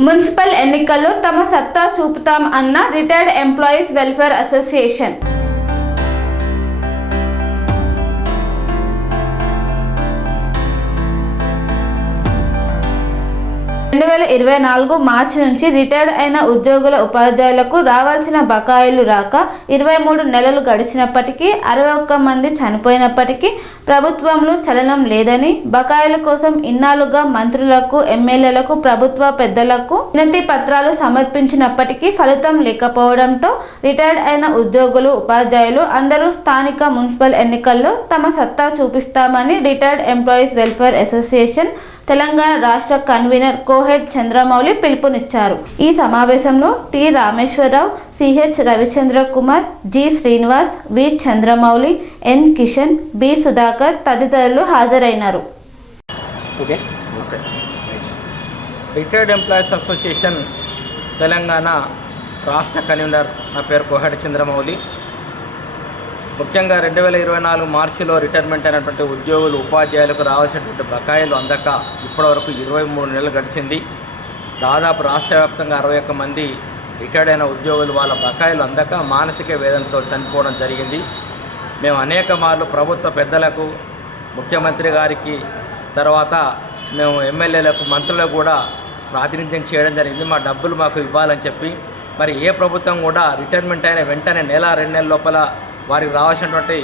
Municipal ఎన్నికల్లో తమ సత్తా చూపుతాం అన్న రిటైర్డ్ ఎంప్లాయీస్ వెల్ఫేర్ అసోసియేషన్. 2024 మార్చి నుంచి రిటైర్డ్ అయిన ఉద్యోగుల ఉపాధ్యాయులకు రావాల్సిన బకాయిలు రాక 23 నెలలు గడిచినప్పటికీ 61 మంది చనిపోయినప్పటికీ ప్రభుత్వంలో చలనం లేదని, బకాయిల కోసం ఇన్నాళ్లుగా మంత్రులకు, ఎమ్మెల్యేలకు, ప్రభుత్వ పెద్దలకు వినతి పత్రాలు సమర్పించినప్పటికీ ఫలితం లేకపోవడంతో రిటైర్డ్ అయిన ఉద్యోగులు, ఉపాధ్యాయులు అందరూ స్థానిక మున్సిపల్ ఎన్నికల్లో తమ సత్తా చూపిస్తామని retired employees welfare association Telangana రాష్ట్ర కన్వీనర్ కోహెడ్ చంద్రమౌళి పిలుపునిచ్చారు. ఈ సమావేశంలో T Rameshwararao, CH Ravichandra Kumar, G Srinivas, V Chandramouli, N Kishan, B Sudhakar తదితరులు హాజరైనారు. రిటైర్డ్ ఎంప్లాయీస్ అసోసియేషన్ తెలంగాణ రాష్ట్ర కన్వీనర్, నా పేరు కోహెడ్ చంద్రమౌళి. ముఖ్యంగా 2024 మార్చిలో రిటైర్మెంట్ అయినటువంటి ఉద్యోగులు, ఉపాధ్యాయులకు రావాల్సినటువంటి బకాయిలు అందక ఇప్పటివరకు 23 నెలలు గడిచింది. దాదాపు రాష్ట్ర వ్యాప్తంగా 61 మంది రిటైర్డ్ అయిన ఉద్యోగులు వాళ్ళ బకాయిలు అందక మానసిక వేదనతో చనిపోవడం జరిగింది. మేము అనేక మార్లు ప్రభుత్వ పెద్దలకు, ముఖ్యమంత్రి గారికి, తర్వాత మేము ఎమ్మెల్యేలకు, మంత్రులకు కూడా ప్రాతినిధ్యం చేయడం జరిగింది. మా డబ్బులు మాకు ఇవ్వాలని చెప్పి. మరి ఏ ప్రభుత్వం కూడా రిటైర్మెంట్ అయిన వెంటనే నెల 2 నెలల లోపల వారికి రావాల్సినటువంటి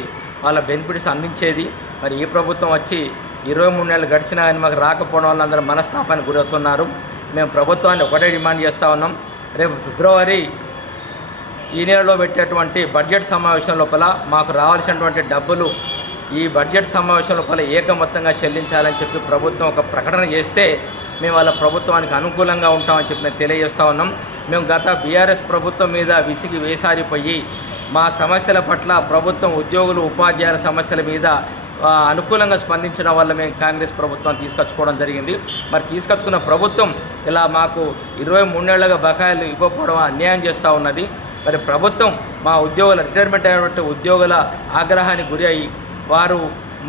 వాళ్ళ బెనిఫిట్స్ అందించేది. మరి ఈ ప్రభుత్వం వచ్చి 23 నెలలు గడిచినా కానీ మాకు రాకపోవడం వల్ల అందరూ మనస్తాపానికి గురవుతున్నారు. మేము ప్రభుత్వాన్ని ఒకటే డిమాండ్ చేస్తూ ఉన్నాం. రేపు ఫిబ్రవరి ఈ నెలలో పెట్టేటువంటి బడ్జెట్ సమావేశం లోపల మాకు రావాల్సినటువంటి డబ్బులు ఈ బడ్జెట్ సమావేశం లోపల ఏకమొత్తంగా చెల్లించాలని చెప్పి ప్రభుత్వం ఒక ప్రకటన చేస్తే మేము వాళ్ళ ప్రభుత్వానికి అనుకూలంగా ఉంటామని చెప్పి మేము తెలియజేస్తూ ఉన్నాం. మేము గత బీఆర్ఎస్ ప్రభుత్వం మీద విసిగి వేసారిపోయి మా సమస్యల పట్ల ప్రభుత్వం, ఉద్యోగులు, ఉపాధ్యాయుల సమస్యల మీద అనుకూలంగా స్పందించడం వల్ల మేము కాంగ్రెస్ ప్రభుత్వాన్ని తీసుకొచ్చుకోవడం జరిగింది. మరి తీసుకొచ్చుకున్న ప్రభుత్వం ఇలా మాకు 23 నెలలుగా బకాయిలు ఇవ్వకపోవడం అన్యాయం చేస్తూ ఉన్నది. మరి ప్రభుత్వం మా ఉద్యోగుల రిటైర్మెంట్ అయినటువంటి ఉద్యోగుల ఆగ్రహానికి గురి అయ్యి వారు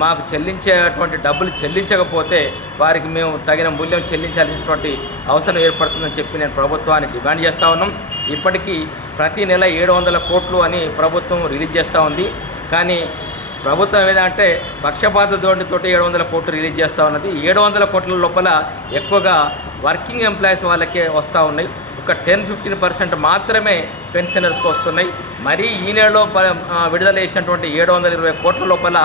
మాకు చెల్లించేటువంటి డబ్బులు చెల్లించకపోతే వారికి మేము తగిన మూల్యం చెల్లించాల్సినటువంటి అవసరం ఏర్పడుతుందని చెప్పి నేను ప్రభుత్వాన్ని డిమాండ్ చేస్తూ ఉన్నాం. ఇప్పటికీ ప్రతి నెల 700 కోట్లు అని ప్రభుత్వం రిలీజ్ చేస్తూ ఉంది. కానీ ప్రభుత్వం ఏదంటే పక్షపాత ధోరణితోటి 700 కోట్లు రిలీజ్ చేస్తూ ఉన్నది. 700 కోట్ల లోపల ఎక్కువగా వర్కింగ్ ఎంప్లాయీస్ వాళ్ళకే వస్తూ ఉన్నాయి. ఒక 10-15% మాత్రమే పెన్షనర్స్కి వస్తున్నాయి. మరీ ఈ నెలలో విడుదల చేసినటువంటి 720 కోట్ల లోపల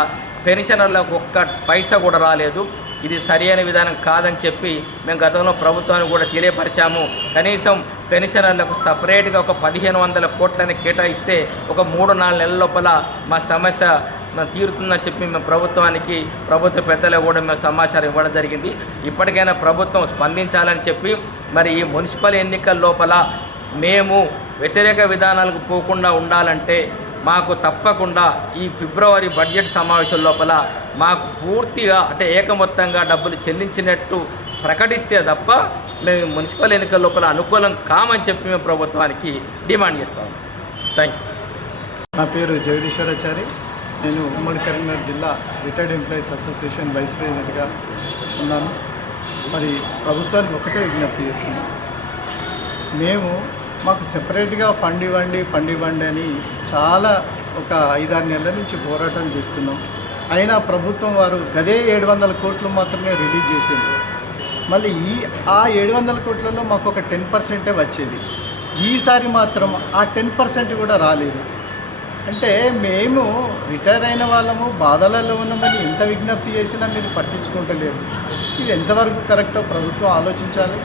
పెన్షనర్లకు ఒక్క పైసా కూడా రాలేదు. ఇది సరైన విధానం కాదని చెప్పి మేము గతంలో ప్రభుత్వాన్ని కూడా తెలియపరిచాము. కనీసం పెన్షనర్లకు సపరేట్గా ఒక 1500 కోట్లని కేటాయిస్తే ఒక 3-4 నెలల లోపల మా సమస్య తీరుతుందని చెప్పి మేము ప్రభుత్వానికి, ప్రభుత్వ పెద్దలకు కూడా మేము సమాచారం ఇవ్వడం జరిగింది. ఇప్పటికైనా ప్రభుత్వం స్పందించాలని చెప్పి మరి ఈ మున్సిపల్ ఎన్నికల లోపల మేము వ్యతిరేక విధానాలకు పోకుండా ఉండాలంటే మాకు తప్పకుండా ఈ ఫిబ్రవరి బడ్జెట్ సమావేశం లోపల మాకు పూర్తిగా అంటే ఏకమొత్తంగా డబ్బులు చెల్లించినట్టు ప్రకటిస్తే తప్ప మేము మున్సిపల్ ఎన్నికల లోపల అనుకూలం కామని చెప్పి మేము ప్రభుత్వానికి డిమాండ్ చేస్తాము. Thank you. నా పేరు జగదీశ్వరాచారి. నేను ఉమ్మడి కరీంనగర్ జిల్లా రిటైర్డ్ ఎంప్లాయీస్ అసోసియేషన్ వైస్ ప్రెసిడెంట్గా ఉన్నాను. మరి ప్రభుత్వానికి ఒకటే విజ్ఞప్తి చేస్తున్నాం. మాకు సెపరేట్గా ఫండ్ ఇవ్వండి అని చాలా ఒక 5-6 నెలల నుంచి పోరాటం చేస్తున్నాం. అయినా ప్రభుత్వం వారు గదే 700 కోట్లు మాత్రమే రిలీజ్ చేసింది. మళ్ళీ ఆ 700 కోట్లలో మాకు ఒక 10% వచ్చేది. ఈసారి మాత్రం ఆ 10% కూడా రాలేదు. అంటే మేము రిటైర్ అయిన వాళ్ళము, బాధలలో ఉన్నామని ఎంత విజ్ఞప్తి చేసినా మీరు పట్టించుకుంటలేరు. ఇది ఎంతవరకు కరెక్టో ప్రభుత్వం ఆలోచించాలి.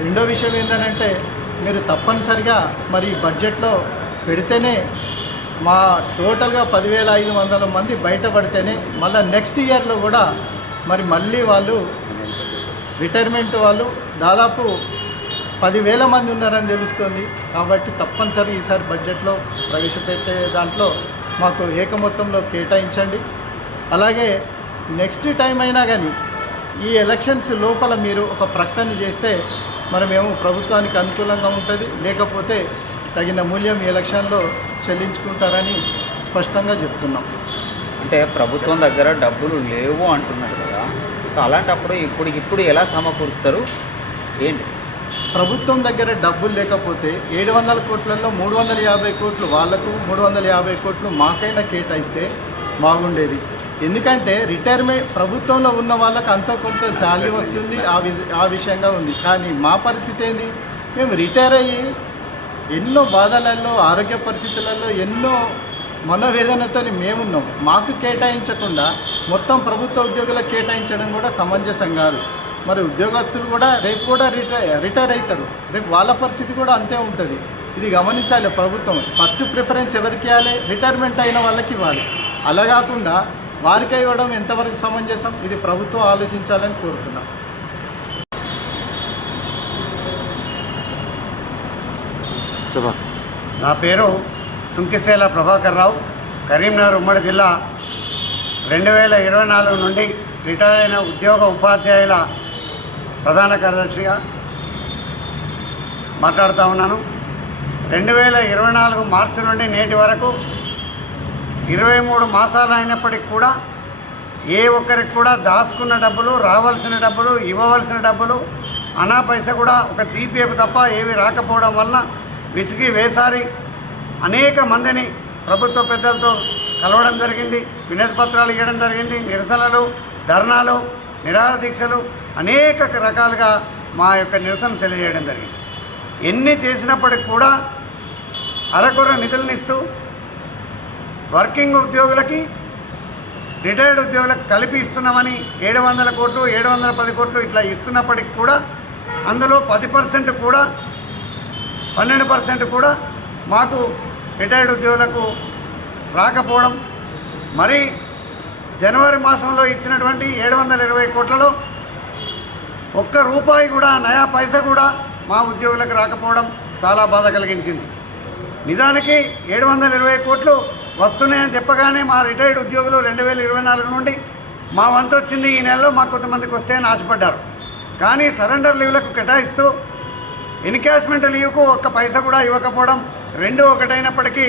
రెండో విషయం ఏంటంటే మీరు తప్పనిసరిగా మరి బడ్జెట్లో పెడితేనే మా టోటల్గా 10,500 మంది బయటపడితేనే మళ్ళీ నెక్స్ట్ ఇయర్లో కూడా మరి మళ్ళీ వాళ్ళు రిటైర్మెంట్ వాళ్ళు దాదాపు 10,000 మంది ఉన్నారని తెలుస్తుంది. కాబట్టి తప్పనిసరి ఈసారి బడ్జెట్లో ప్రవేశపెట్టే దాంట్లో మాకు ఏకమొత్తంలో కేటాయించండి. అలాగే నెక్స్ట్ టైం అయినా కానీ ఈ ఎలక్షన్స్ లోపల మీరు ఒక ప్రకటన చేస్తే మరి మేము ప్రభుత్వానికి అనుకూలంగా ఉంటుంది. లేకపోతే తగిన మూల్యం ఈ ఎలక్షన్లో చెల్లించుకుంటారని స్పష్టంగా చెప్తున్నాం. అంటే ప్రభుత్వం దగ్గర డబ్బులు లేవు అంటున్నారు కదా, అలాంటప్పుడు ఇప్పుడు ఎలా సమకూరుస్తారు ఏంటి? ప్రభుత్వం దగ్గర డబ్బులు లేకపోతే 700 కోట్లలో 350 కోట్లు వాళ్లకు 350 కోట్లు మాకైనా కేటాయిస్తే బాగుండేది. ఎందుకంటే రిటైర్మెంట్ ప్రభుత్వంలో ఉన్న వాళ్ళకి అంత కొంత శాలరీ వస్తుంది, ఆ విషయంగా ఉంది. కానీ మా పరిస్థితి ఏంది, మేము రిటైర్ అయ్యి ఎన్నో బాధలలో ఆరోగ్య పరిస్థితులలో ఎన్నో మనోవేదనతో మేమున్నాం. మాకు కేటాయించకుండా మొత్తం ప్రభుత్వ ఉద్యోగులకు కేటాయించడం కూడా సమంజసం కాదు. మరి ఉద్యోగస్తులు కూడా రేపు కూడా రిటైర్ అవుతారు, రేపు వాళ్ళ పరిస్థితి కూడా అంతే ఉంటుంది. ఇది గమనించాలి ప్రభుత్వం. ఫస్ట్ ప్రిఫరెన్స్ ఎవరికి ఇవ్వాలి, రిటైర్మెంట్ అయిన వాళ్ళకి ఇవ్వాలి. అలా కాకుండా వారికి ఇవ్వడం ఎంతవరకు సమంజసం, ఇది ప్రభుత్వం ఆలోచించాలని కోరుతున్నాం. నా పేరు సుంకిసేల ప్రభాకర్ రావు, కరీంనగర్ ఉమ్మడి జిల్లా. 2024 నుండి రిటైర్ అయిన ఉద్యోగ ఉపాధ్యాయుల ప్రధాన కార్యదర్శిగా మాట్లాడుతూ ఉన్నాను. 2024 మార్చి నుండి నేటి వరకు 23 మాసాలు అయినప్పటికీ కూడా ఏ ఒక్కరికి కూడా దాచుకున్న డబ్బులు, రావాల్సిన డబ్బులు, ఇవ్వవలసిన డబ్బులు అనా పైసా కూడా ఒక జీపీఎఫ్ తప్ప ఏవి రాకపోవడం వలన విసిగి వేసారి అనేక మందిని ప్రభుత్వ పెద్దలతో కలవడం జరిగింది, వినతి పత్రాలు ఇవ్వడం జరిగింది, నిరసనలు, ధర్నాలు, నిరాహార దీక్షలు అనేక రకాలుగా మా యొక్క నిరసన తెలియజేయడం జరిగింది. ఎన్ని చేసినప్పటికి కూడా అరకొర నిధులను ఇస్తూ వర్కింగ్ ఉద్యోగులకి, రిటైర్డ్ ఉద్యోగులకు కలిపి ఇస్తున్నామని 700 కోట్లు 710 కోట్లు ఇట్లా ఇస్తున్నప్పటికి కూడా అందులో 10% కూడా 12% కూడా మాకు రిటైర్డ్ ఉద్యోగులకు రాకపోవడం, మరి జనవరి మాసంలో ఇచ్చినటువంటి 720 కోట్లలో ఒక్క రూపాయి కూడా, నయా పైసా కూడా మా ఉద్యోగులకు రాకపోవడం చాలా బాధ కలిగించింది. నిజానికి 720 కోట్లు వస్తున్నాయని చెప్పగానే మా రిటైర్డ్ ఉద్యోగులు 2024 నుండి మా వంతు వచ్చింది, ఈ నెలలో మాకు కొంతమందికి వస్తాయని ఆశపడ్డారు. కానీ సరెండర్ లీవ్లకు కేటాయిస్తూ ఎన్కాష్మెంట్ లీవ్కు ఒక్క పైసా కూడా ఇవ్వకపోవడం, రెండు ఒకటైనప్పటికీ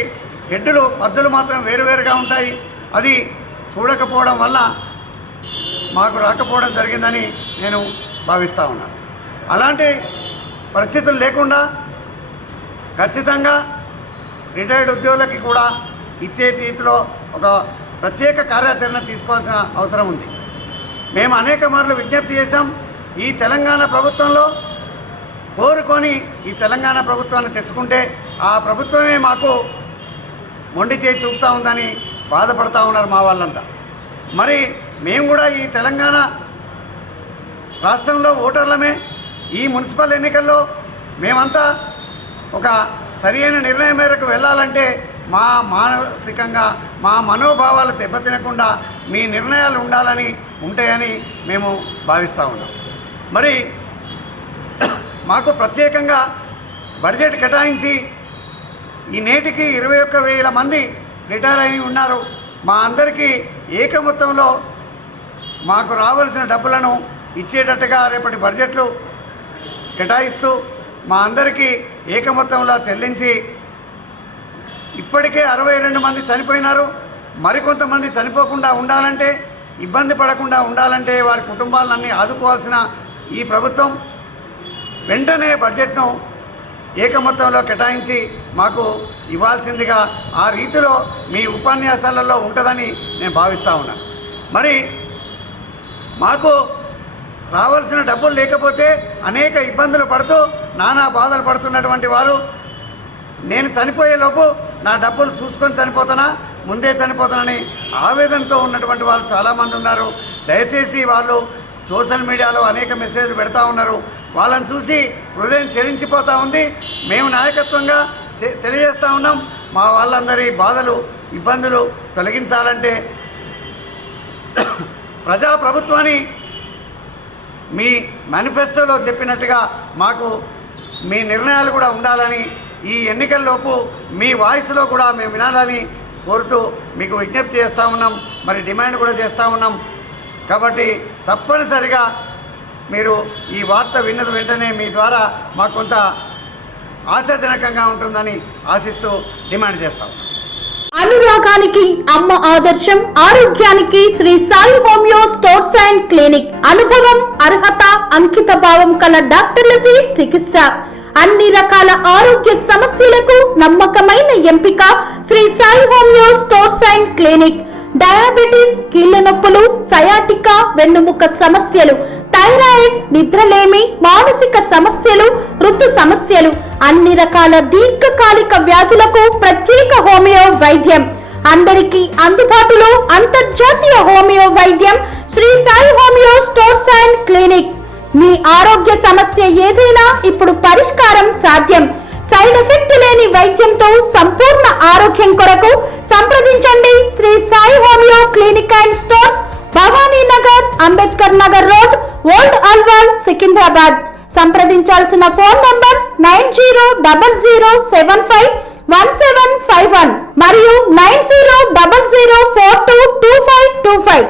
హెడ్డులు పద్దులు మాత్రం వేరువేరుగా ఉంటాయి. అది చూడకపోవడం వల్ల మాకు రాకపోవడం జరిగిందని నేను భావిస్తూ ఉన్నాను. అలాంటి పరిస్థితులు లేకుండా ఖచ్చితంగా రిటైర్డ్ ఉద్యోగులకి కూడా ఇచ్చే రీతిలో ఒక ప్రత్యేక కార్యాచరణ తీసుకోవాల్సిన అవసరం ఉంది. మేము అనేక మార్లు విజ్ఞప్తి చేశాం. ఈ తెలంగాణ ప్రభుత్వంలో కోరుకొని ఈ తెలంగాణ ప్రభుత్వాన్ని తెచ్చుకుంటే ఆ ప్రభుత్వమే మాకు మొండి చేసి చూపుతూ ఉందని బాధపడుతూ ఉన్నారు మా వాళ్ళంతా. మరి మేము కూడా ఈ తెలంగాణ రాష్ట్రంలో ఓటర్లమే. ఈ మున్సిపల్ ఎన్నికల్లో మేమంతా ఒక సరైన నిర్ణయం మేరకు వెళ్ళాలంటే మా మానసికంగా మా మనోభావాలు దెబ్బతినకుండా మీ నిర్ణయాలు ఉండాలని ఉంటాయని మేము భావిస్తూ ఉన్నాం. మరి మాకు ప్రత్యేకంగా బడ్జెట్ కేటాయించి ఈ నేటికి 21,000 మంది రిటైర్ అయి ఉన్నారు. మా అందరికీ ఏక మొత్తంలో మాకు రావాల్సిన డబ్బులను ఇచ్చేటట్టుగా రేపటి బడ్జెట్లు కేటాయిస్తూ మా అందరికీ ఏక మొత్తంలో చెల్లించి, ఇప్పటికే 62 మంది చనిపోయినారు. మరికొంతమంది చనిపోకుండా ఉండాలంటే, ఇబ్బంది పడకుండా ఉండాలంటే వారి కుటుంబాలన్నీ ఆదుకోవాల్సిన ఈ ప్రభుత్వం వెంటనే బడ్జెట్ను ఏకమొత్తంలో కేటాయించి మాకు ఇవ్వాల్సిందిగా ఆ రీతిలో మీ ఉపన్యాసాలలో ఉంటుందని నేను భావిస్తూ ఉన్నాను. మరి మాకు రావాల్సిన డబ్బులు లేకపోతే అనేక ఇబ్బందులు పడుతూ నానా బాధలు పడుతున్నటువంటి వారు, నేను చనిపోయేలోపు నా డబ్బులు చూసుకొని చనిపోతానా, ముందే చనిపోతానని ఆవేదనతో ఉన్నటువంటి వాళ్ళు చాలామంది ఉన్నారు. దయచేసి వాళ్ళు సోషల్ మీడియాలో అనేక మెసేజ్లు పెడతా ఉన్నారు. వాళ్ళని చూసి హృదయం చెలించిపోతూ ఉంది. మేము నాయకత్వంగా తెలియజేస్తూ ఉన్నాం, మా వాళ్ళందరి బాధలు, ఇబ్బందులు తొలగించాలంటే ప్రజాప్రభుత్వాన్ని మీ మేనిఫెస్టోలో చెప్పినట్టుగా మాకు మీ నిర్ణయాలు కూడా ఉండాలని, ఈ ఎన్నికల్లోపు మీ వాయిస్లో కూడా మేము వినాలని కోరుతూ మీకు విజ్ఞప్తి చేస్తూ ఉన్నాం. మరి డిమాండ్ కూడా చేస్తూ ఉన్నాం. కాబట్టి తప్పనిసరిగా మీరు ఈ వార్త విన్నది వెంటనే మీ ద్వారా మాకు కొంత ఆశాజనకంగా ఉంటుందని ఆశిస్తూ డిమాండ్ చేస్తాం. అనురాగానికి అమ్మ ఆదర్శం, ఆరోగ్యానికి Shri Sai homeo stores and clinic. అనుభవం, అర్హత, అంకిత భావం కల డాక్టర్లచే చికిత్స. అన్ని రకాల ఆరోగ్య సమస్యలకు నమ్మకమైన ఎంపిక Shri Sai homeo stores and clinic. Diabetes, కీళ్ల నొప్పులు, సయాటికా, వెన్నుముక సమస్యలు, థైరాయిడ్, నిద్రలేమి, మానసిక సమస్యలు, ఋతు సమస్యలు, అన్ని రకాల దీర్ఘకాలిక వ్యాధులకు ప్రత్యేక హోమియో వైద్యం. అందరికీ అందుబాటులో అంతర్జాతీయ హోమియో వైద్యం Shri Sai homeo stores and clinic. మీ ఆరోగ్య సమస్య ఏదైనా ఇప్పుడు పరిష్కారం సాధ్యం. సైడ్ ఎఫెక్ట్ లేని వైద్యంతో సంపూర్ణ ఆరోగ్యం కొరకు సంప్రదించండి Shri Sai homeo clinic and stores, Bhavani Nagar, Ambedkar Nagar road, old Alwal, Secunderabad. సంప్రదించాల్సిన ఫోన్ నంబర్స్ 9000751751 మరియు 9000422525.